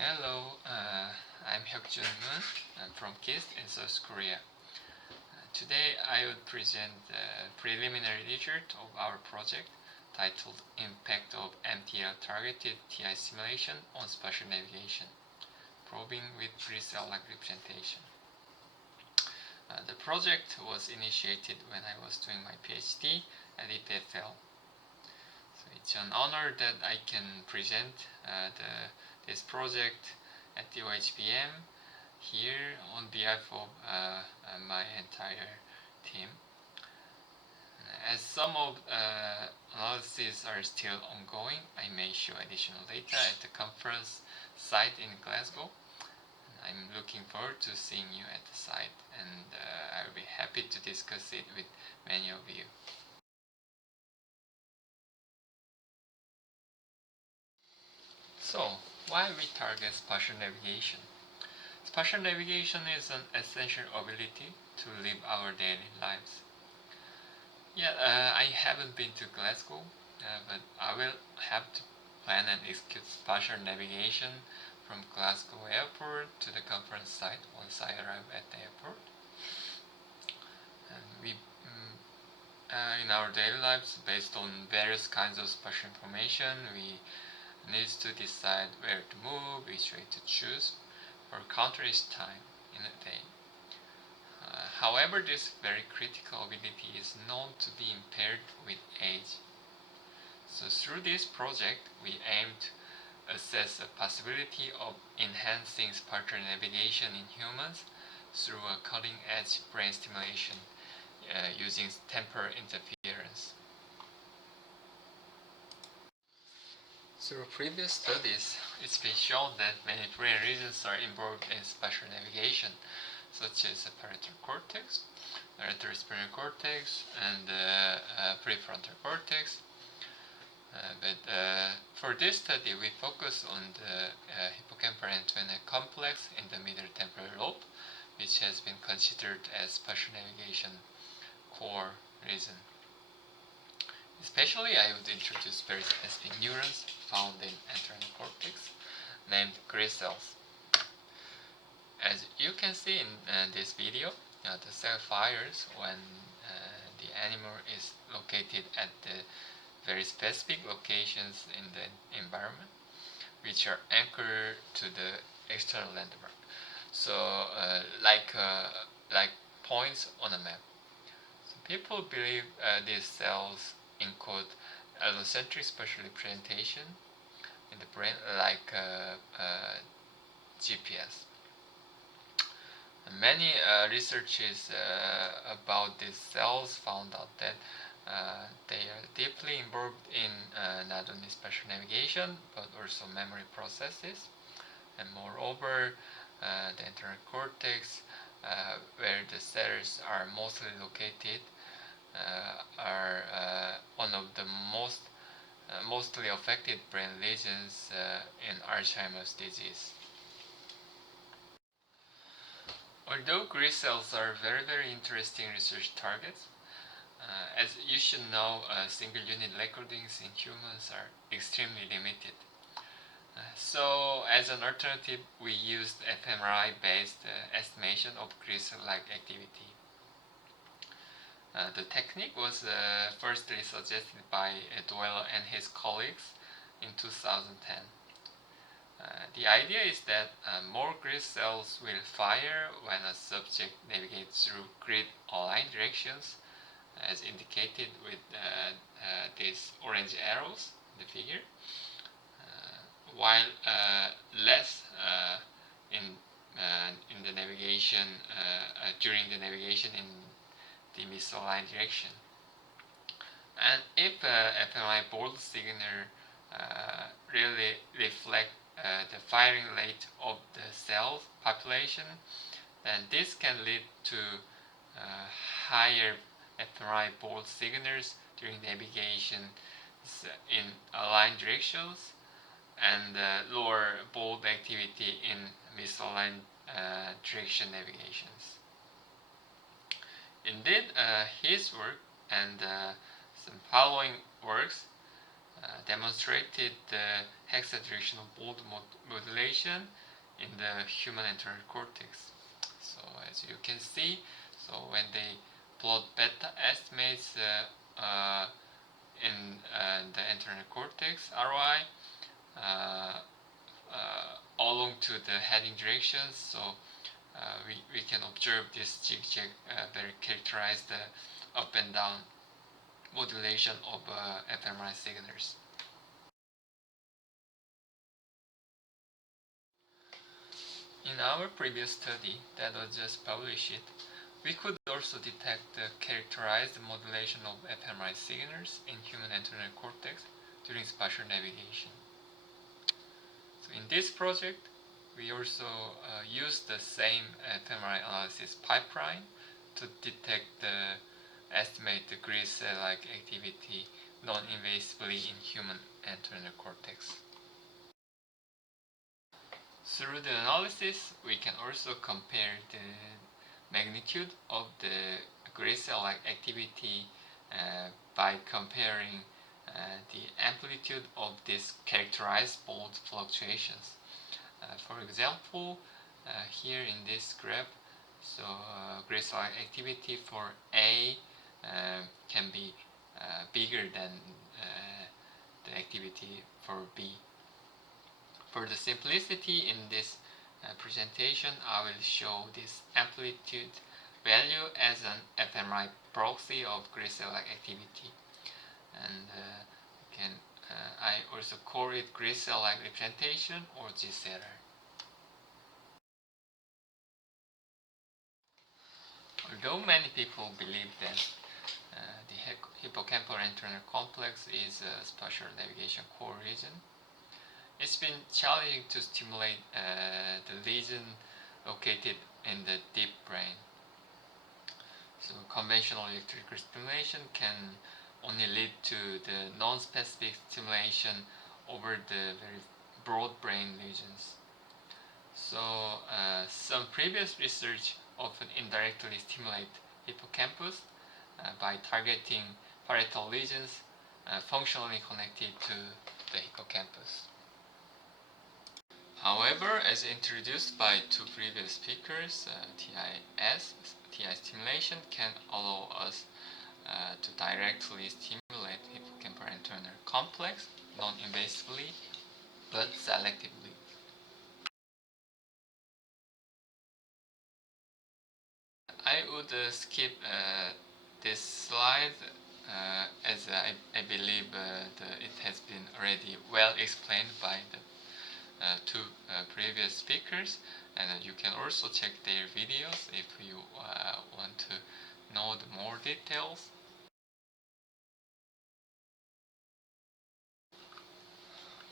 Hello, I'm Hyuk-June Moon. I'm from KIST in South Korea. Today I would present the preliminary result of our project titled Impact of MTL-targeted TI simulation on spatial navigation, probing with grid-cell-like representation. The project was initiated when I was doing my PhD at EPFL. So it's an honor that I can present this project at the OHBM here on behalf of my entire team. As some of analyses are still ongoing, I may show additional data at the conference site in Glasgow. I'm looking forward to seeing you at the site, and I will be happy to discuss it with many of you. So, why we target spatial navigation? Spatial navigation is an essential ability to live our daily lives. I haven't been to Glasgow, but I will have to plan and execute spatial navigation from Glasgow airport to the conference site once I arrive at the airport. And in our daily lives, based on various kinds of spatial information, we need to decide where to move, which way to choose, for countless time in a day. However, this very critical ability is known to be impaired with age. So through this project, we aim to assess the possibility of enhancing spatial navigation in humans through a cutting-edge brain stimulation using temporal interference. Through previous studies, it's been shown that many brain regions are involved in spatial navigation, such as the parietal cortex, the retrospinal cortex, and the prefrontal cortex. For this study, we focus on the hippocampal-entorhinal complex in the middle temporal lobe, which has been considered as spatial navigation core region. Especially, I would introduce very specific neurons found in entorhinal cortex, named grid cells. As you can see in this video, the cell fires when the animal is located at the very specific locations in the environment, which are anchored to the external landmark. So, like points on a map. So people believe these cells encode allocentric spatial representation in the brain, like GPS. Many researches about these cells found out that they are deeply involved in not only spatial navigation but also memory processes, and moreover the entorhinal cortex, where the cells are mostly located, are one of the mostly affected brain regions in Alzheimer's disease. Although grid cells are very interesting research targets, as you should know, single unit recordings in humans are extremely limited. So, as an alternative, we used fMRI based estimation of grid cell-like activity. The technique was firstly suggested by Doyle and his colleagues in 2010. The idea is that more grid cells will fire when a subject navigates through grid-aligned directions, as indicated with these orange arrows in the figure, while less in the navigation during the navigation in the misaligned direction. And if fMRI bold signal really reflect the firing rate of the cell population, then this can lead to higher fMRI bold signals during navigation in aligned directions, and lower bold activity in misaligned direction navigations. Indeed, his work and some following works demonstrated the hexadirectional bold modulation in the human entorhinal cortex. So as you can see, so when they plot beta estimates in the entorhinal cortex ROI along to the heading directions, so we can observe this zigzag very characterize the up and down modulation of fMRI signals. In our previous study that was just published, we could also detect the characterized modulation of fMRI signals in human entorhinal cortex during spatial navigation. So in this project, we also used the same fMRI analysis pipeline to detect the estimate the grid cell-like activity non-invasively in human entorhinal cortex. Through the analysis, we can also compare the magnitude of the grid cell-like activity by comparing the amplitude of these characterized bold fluctuations. For example, here in this graph, so grid cell-like activity for A can be bigger than the activity for B. For the simplicity in this presentation, I will show this amplitude value as an fMRI proxy of grid cell-like activity, and I also call it grid cell-like representation or GCLR. Although many people believe that the hippocampal-entorhinal complex is a spatial navigation core region, it's been challenging to stimulate the lesion located in the deep brain. So conventional electrical stimulation can only lead to the non-specific stimulation over the very broad brain lesions. So some previous research often indirectly stimulate hippocampus by targeting parietal lesions functionally connected to the hippocampus. However, as introduced by two previous speakers, TI stimulation can allow us to directly stimulate hippocampal-entorhinal complex non-invasively but selectively. I would skip this slide as I believe it has been already well explained by the two previous speakers, and you can also check their videos if you want to know more details.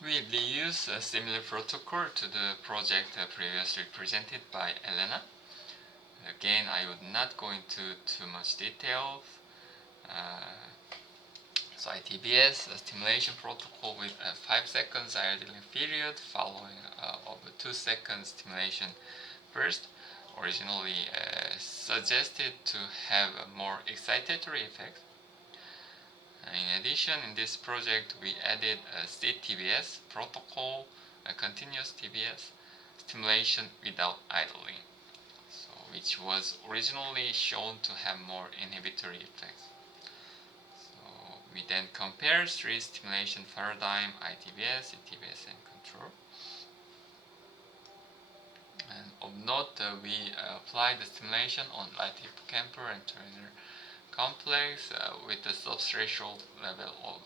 We use a similar protocol to the project previously presented by Elena. Again, I would not go into too much detail. So ITBS, a stimulation protocol with a 5 seconds idling period following of a 2 seconds stimulation burst, originally suggested to have a more excitatory effect. In addition, in this project we added a CTBS protocol, a continuous TBS stimulation without idling, so which was originally shown to have more inhibitory effects. We then compare three stimulation paradigm, ITBS, CTBS, and control. And of note, we apply the stimulation on right hippocampal-entorhinal complex with the subthreshold level of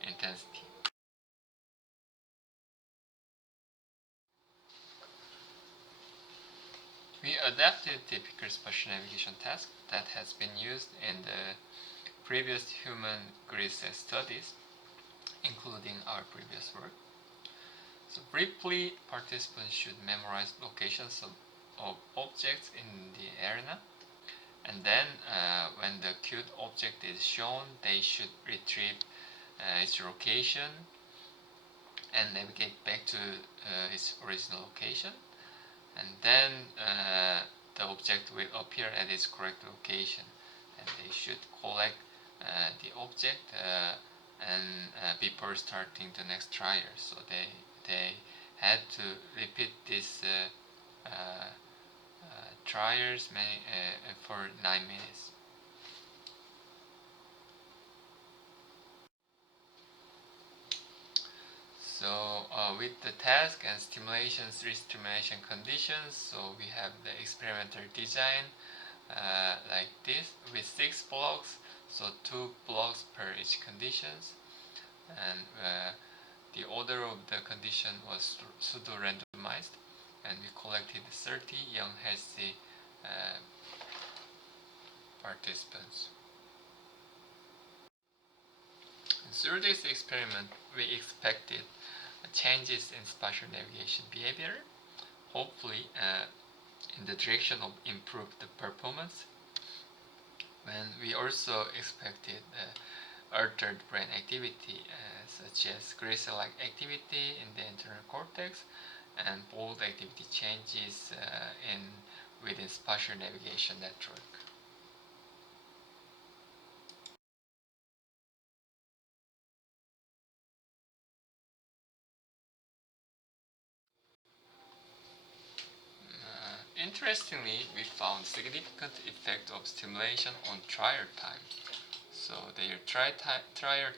intensity. We adapted typical spatial navigation task that has been used in the previous human grid cell studies, including our previous work. So briefly, participants should memorize locations of objects in the arena, and then when the cued object is shown, they should retrieve its location and navigate back to its original location, and then the object will appear at its correct location, and they should collect the object and before starting the next trial. So they had to repeat this trials for 9 minutes. So with the task and stimulation, 3 stimulation conditions, so we have the experimental design like this with 6 blocks, so 2 blocks per each conditions, and the order of the condition was pseudo-randomized, and we collected 30 young healthy participants. Through this experiment, we expected changes in spatial navigation behavior, hopefully in the direction of improved performance. And we also expected altered brain activity, such as gristle-like activity in the internal cortex and bold activity changes within spatial navigation network. Interestingly, we found significant effect of stimulation on trial time. So their trial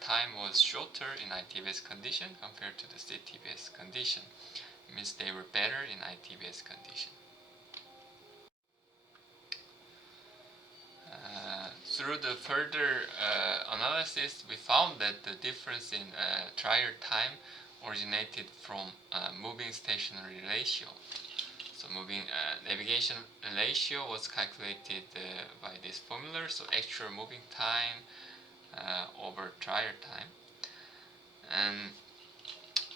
time was shorter in ITBS condition compared to the CTBS condition. It means they were better in ITBS condition. Through the further analysis, we found that the difference in trial time originated from moving stationary ratio. So moving navigation ratio was calculated by this formula, so actual moving time over trial time. And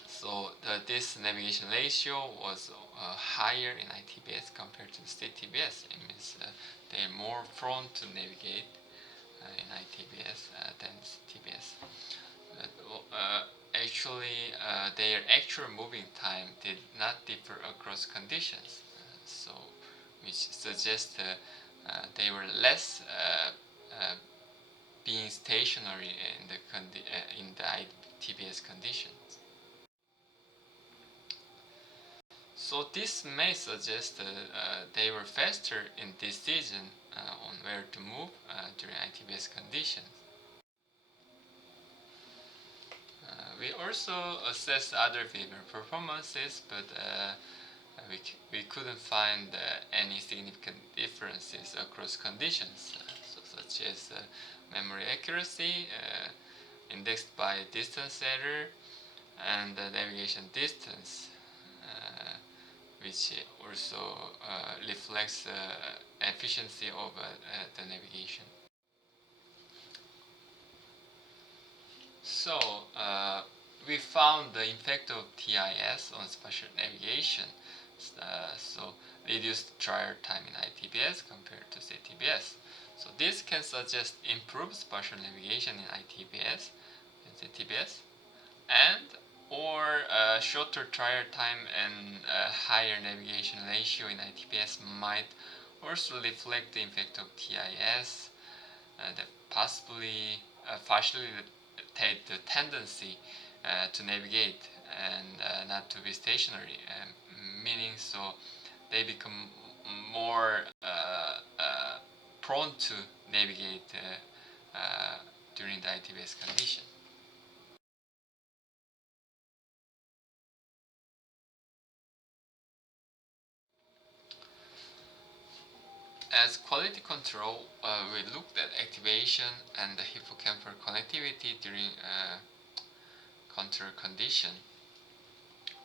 so this navigation ratio was higher in ITBS compared to CTBS. It means they are more prone to navigate in ITBS than CTBS. Actually, their actual moving time did not differ across conditions, so which suggests they were less being stationary in the ITBS conditions. So this may suggest they were faster in decision on where to move during ITBS conditions. We also assessed other behavior performances, but we couldn't find any significant differences across conditions, such as memory accuracy, indexed by distance error, and navigation distance, which also reflects the efficiency of the navigation. So we found the impact of TIS on spatial navigation. So reduced trial time in ITBS compared to CTBS. So this can suggest improved spatial navigation in ITBS and CTBS, and or shorter trial time and higher navigation ratio in ITBS might also reflect the impact of TIS that possibly partially take the tendency to navigate and not to be stationary, meaning so they become more prone to navigate during the ITBS condition. As quality control, we looked at activation and the hippocampal connectivity during control condition.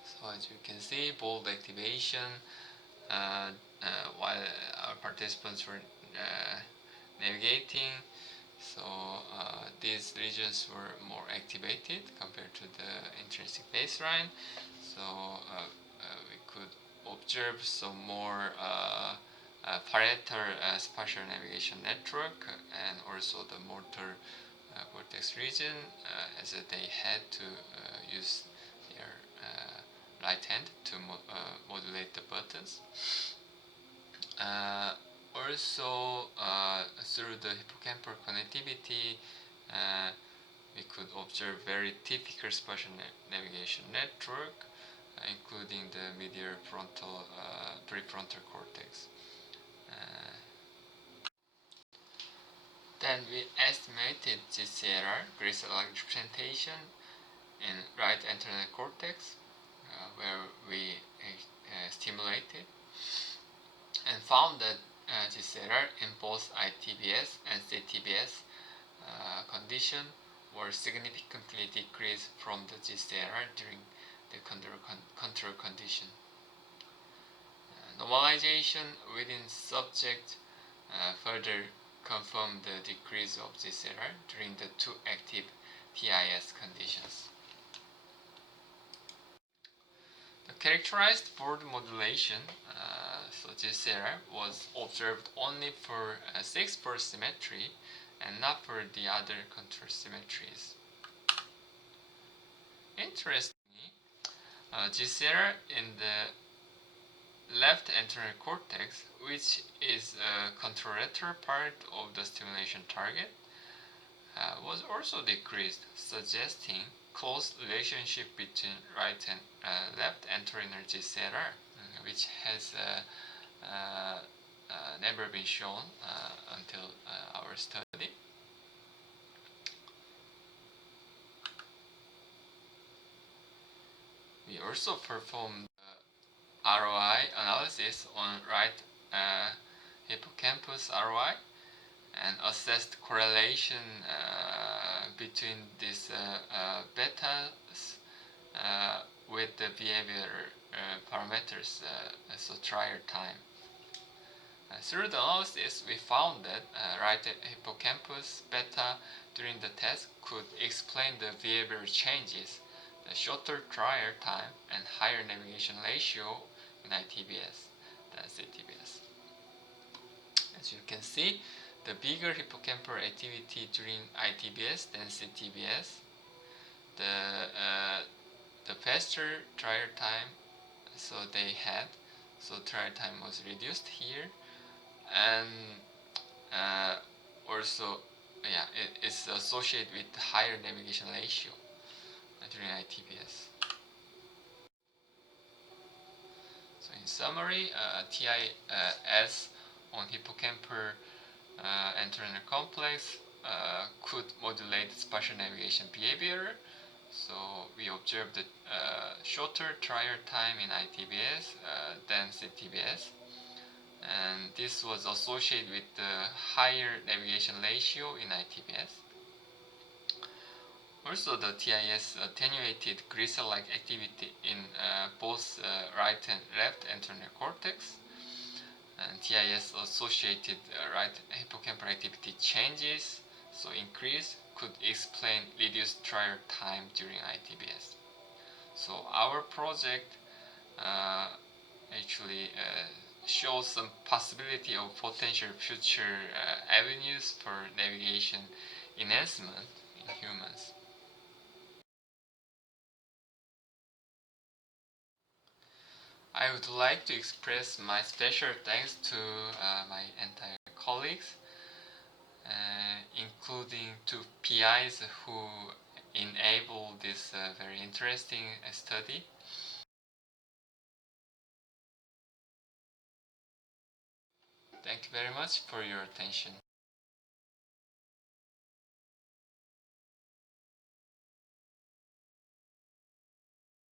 So as you can see, bold activation while our participants were navigating. So these regions were more activated compared to the intrinsic baseline. So we could observe some more parietal spatial navigation network and also the motor cortex region, as they had to use their right hand to modulate the buttons. Also, through the hippocampal connectivity, we could observe very typical spatial navigation network, including the medial frontal, prefrontal cortex. Then we estimated GCLR, grid-like representation, in right antennal cortex, where we stimulated, and found that GCLR in both ITBS and CTBS condition were significantly decreased from the GCLR during the control condition. Normalization within subject further confirmed the decrease of GCLR during the two active TIS conditions. The characterized board modulation, so GCLR, was observed only for 6-pore symmetry and not for the other control symmetries. Interestingly, GCLR in the left antennal cortex, which is a contralateral part of the stimulation target, was also decreased, suggesting close relationship between right and left entorhinal GCLR, which has never been shown until our study. We also performed ROI analysis on right hippocampus ROI and assessed correlation between these betas with the behavior parameters, so trial time. Through the analysis, we found that right hippocampus beta during the test could explain the behavioral changes, the shorter trial time, and higher navigation ratio in ITBS than CTBS. As you can see, the bigger hippocampal activity during ITBS than CTBS, the faster trial time so they had, so trial time was reduced here, and also it's associated with higher navigation ratio during ITBS. So in summary, TIS on hippocampal entorhinal complex could modulate spatial navigation behavior. So we observed a shorter trial time in ITBS than CTBS, and this was associated with the higher navigation ratio in ITBS. Also, the TIS attenuated gristle-like activity in both right and left entorhinal cortex, and TIS associated right hippocampal activity changes, so increase, could explain reduced trial time during ITBS. So our project actually shows some possibility of potential future avenues for navigation enhancement in humans. I would like to express my special thanks to my entire colleagues, including to PIs who enabled this very interesting study. Thank you very much for your attention.